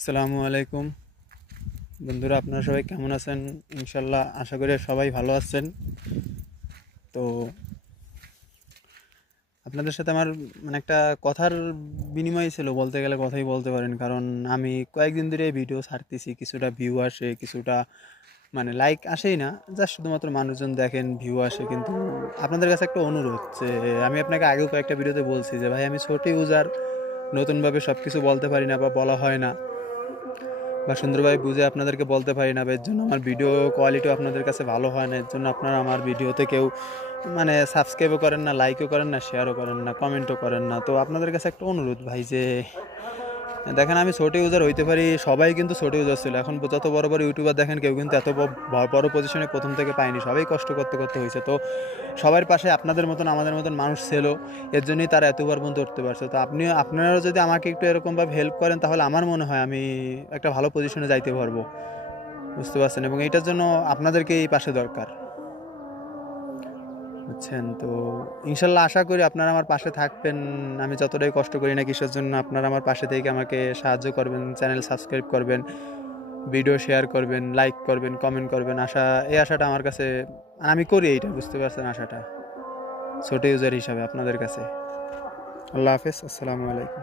আসসালামু আলাইকুম বন্ধুরা, আপনারা সবাই কেমন আছেন? ইনশাল্লাহ আশা করি সবাই ভালো আছেন। তো আপনাদের সাথে আমার একটা কথার বিনিময় ছিল, বলতে গেলে কথাই বলতে পারেন। কারণ আমি কয়েকদিন ধরে ভিডিও ছাড়তেছি, কিছুটা ভিউ আসে, কিছুটা লাইক আসেই না, জাস্ট শুধুমাত্র মানুষজন দেখেন, ভিউ আসে। কিন্তু আপনাদের কাছে একটা অনুরোধ, যে আমি আপনাকে আগেও কয়েকটা ভিডিওতে বলছি যে ভাই, আমি ছোট ইউজার, নতুনভাবে সব কিছু বলতে পারি না বা বলা হয় না, বা সুন্দরভাবে বুঝে আপনাদেরকে বলতে পারি না, বা এর জন্য আমার ভিডিও কোয়ালিটিও আপনাদের কাছে ভালো হয় না। এর জন্য আপনারা আমার ভিডিওতে কেউ সাবস্ক্রাইবও করেন না, লাইকও করেন না, শেয়ারও করেন না, কমেন্টও করেন না। তো আপনাদের কাছে একটা অনুরোধ ভাই, যে দেখেন, আমি ছোট ইউজার হইতে পারি, সবাই কিন্তু ছোট ইউজার ছিল। এখন যত বড় বড় ইউটিউবার দেখেন, কেউ কিন্তু এত বড় পজিশনে প্রথম থেকে পায়নি, সবাই কষ্ট করতে করতে হয়েছে। তো সবার পাশে আপনাদের মতন আমাদের মতন মানুষ ছিল, এর জন্যই তারা এতবার পর্যন্ত উঠতে পারছে। তো আপনারা যদি আমাকে একটু এরকমভাবে হেল্প করেন, তাহলে আমার মনে হয় আমি একটা ভালো পজিশনে যাইতে পারবো, বুঝতে পারছেন? এবং এইটার জন্য আপনাদেরকে এই পাশে দরকার, বুঝছেন? তো ইনশাল্লাহ আশা করি আপনারা আমার পাশে থাকবেন। আমি যতটাই কষ্ট করি না কিসের জন্য, আপনারা আমার পাশে থেকে আমাকে সাহায্য করবেন, চ্যানেল সাবস্ক্রাইব করবেন, ভিডিও শেয়ার করবেন, লাইক করবেন, কমেন্ট করবেন। এই আশাটা আমার কাছে, আমি করি এইটা, বুঝতে পারছেন? আশাটা ছোট ইউজার হিসাবে আপনাদের কাছে। আল্লাহ হাফেজ, আসসালামু আলাইকুম।